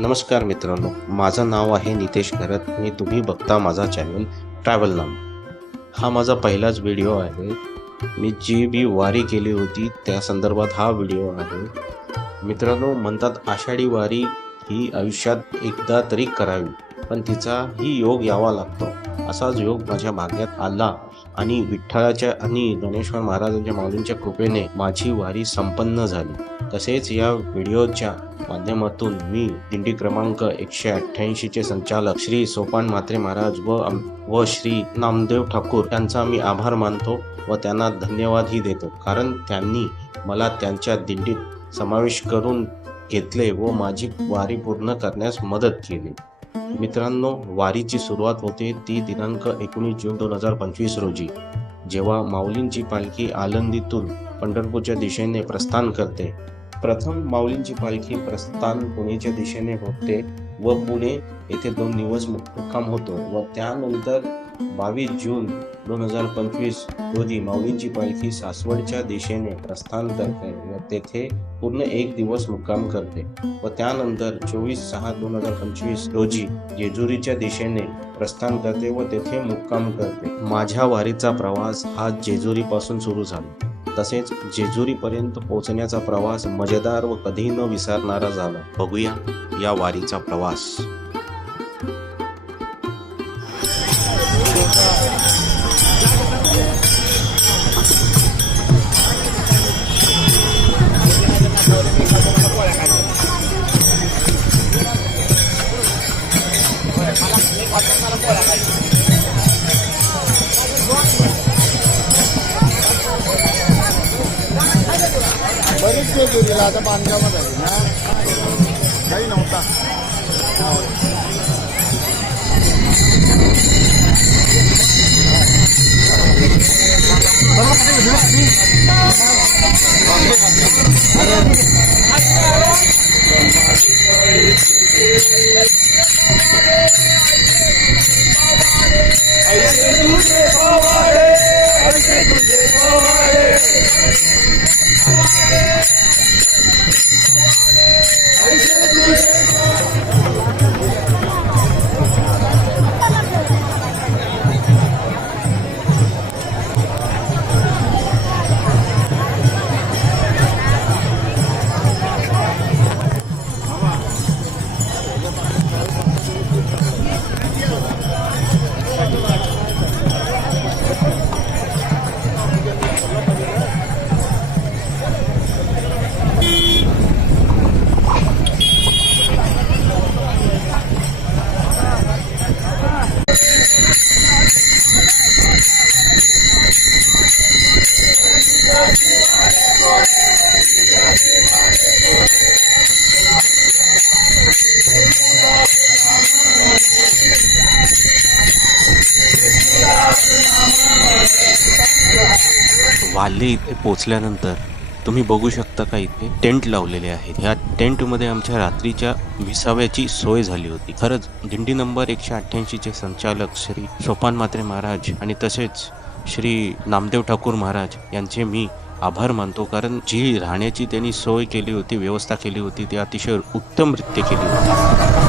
नमस्कार मित्रांनो, माझं नाव आहे नितेश घरत आणि तुम्ही बघता माझा चॅनल ट्रॅव्हल नाम. हा माझा पहिलाच व्हिडिओ आहे. मी जी बी वारी केली होती त्या संदर्भात हा व्हिडिओ आहे. मित्रांनो, म्हणतात आषाढी वारी ही आयुष्यात एकदा तरी करावी, पण तिचाही योग यावा लागतो. असाच योग माझ्या भाग्यात आला आणि विठ्ठलाच्या आणि ज्ञानेश्वर महाराजांच्या माऊलींच्या कृपेने माझी वारी संपन्न झाली. तसेच या व्हिडिओच्या माध्यमातून मी दिंडी क्रमांक 188 चे संचालक श्री सोपान म्हात्रे महाराज व श्री नामदेव ठाकूर यांचा मी आभार मानतो व त्यांना धन्यवादही देतो, कारण त्यांनी मला त्यांच्या दिंडीत समावेश करून घेतले व माझी वारी पूर्ण करण्यास मदत केली. मित्रांनो, वारीची सुरुवात होते ती दिनांक 19 जून 2025 रोजी, जेव्हा माऊलींची पालखी आळंदीतून पंढरपूरच्या दिशेने प्रस्थान करते. प्रथम माऊलींची पालखी प्रस्थान पुणेच्या दिशेने होते व पुणे येथे 2 दिवस मुक्काम होतो व त्यानंतर 22 जून 2025 रोजी माऊलींची पालखी सासवडच्या दिशेने प्रस्थान करते व तेथे पूर्ण 1 दिवस मुक्काम करते व त्यानंतर 24/6/2025 रोजी जेजुरीच्या दिशेने प्रस्थान करते व तेथे मुक्काम करते. माझ्या वारीचा प्रवास हा जेजुरी पासून सुरू झाला. तसेच जेजुरीपर्यंत पोहोचण्याचा प्रवास मजेदार व कधी न विसरणारा झाला. बघूया या वारीचा प्रवास. बरेच जेजुरीला आता बांधकामात आहे ना, काही नव्हता. वाल्हे इथे पोचल्यानंतर तुम्ही बघू शकता का इथे टेंट लावलेले आहेत. ह्या टेंटमध्ये आमच्या रात्रीच्या विसाव्याची सोय झाली होती. खरंच दिंडी नंबर 188 चे संचालक श्री सोपान म्हात्रे महाराज आणि तसेच श्री नामदेव ठाकूर महाराज यांचे मी आभार मानतो, कारण जी राहण्याची त्यांनी सोय केली होती, व्यवस्था केली होती, ती अतिशय उत्तमरित्या केली होती.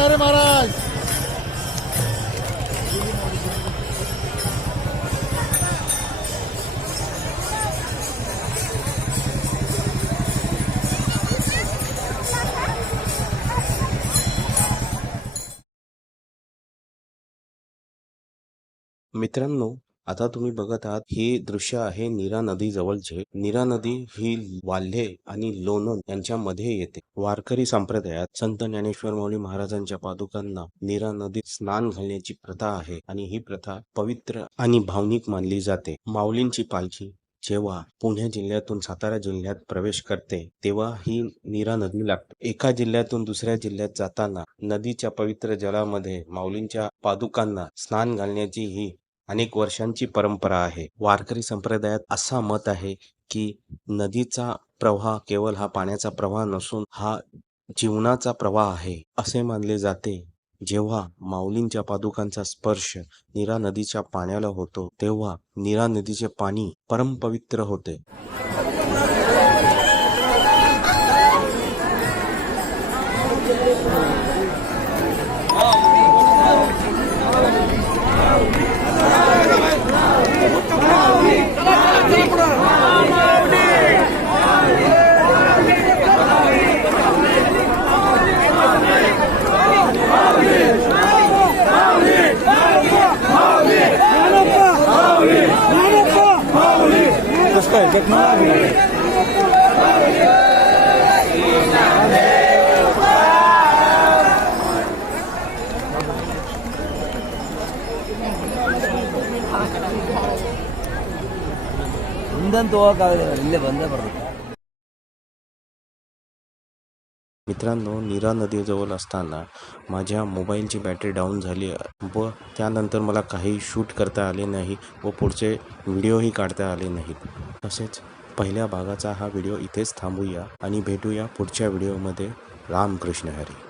रे महाराज मित्रांनो, आता तुम्ही बघत आहात हे दृश्य आहे नीरा नदी जवळचे. नीरा नदी ही वाल्हे आणि लोणंद यांच्यामध्ये येते. वारकरी संप्रदायात संत ज्ञानेश्वर माऊली महाराजांच्या पादुकांना नीरा नदीत स्नान घालण्याची प्रथा आहे आणि ही प्रथा पवित्र आणि भावनिक मानली जाते. माऊलींची पालखी जेव्हा पुणे जिल्ह्यातून सातारा जिल्ह्यात प्रवेश करते तेव्हा ही नीरा नदी लागते. एका जिल्ह्यातून दुसऱ्या जिल्ह्यात जाताना नदीच्या पवित्र जलामध्ये माऊलींच्या पादुकांना स्नान घालण्याची ही अनेक वर्षांची परंपरा आहे. वारकरी संप्रदायात असा मत आहे की नदीचा प्रवाह केवळ हा पाण्याचा प्रवाह नसून हा जीवनाचा प्रवाह आहे असे मानले जाते. जेव्हा माऊलींच्या पादुकांचा स्पर्श नीरा नदीच्या पाण्याला होतो तेव्हा नीरा नदीचे पाणी परमपवित्र होते. मित्रांनो, नीरा नदीजवळ असताना माझ्या मोबाईलची बॅटरी डाऊन झाली व त्यानंतर मला काही शूट करता आले नाही व पुढचे व्हिडिओही काढता आले नाहीत. तसेच पहिल्या भागाचा हा व्हिडिओ इथेच थांबूया आणि भेटूया पुढच्या व्हिडिओमध्ये. रामकृष्ण हरी.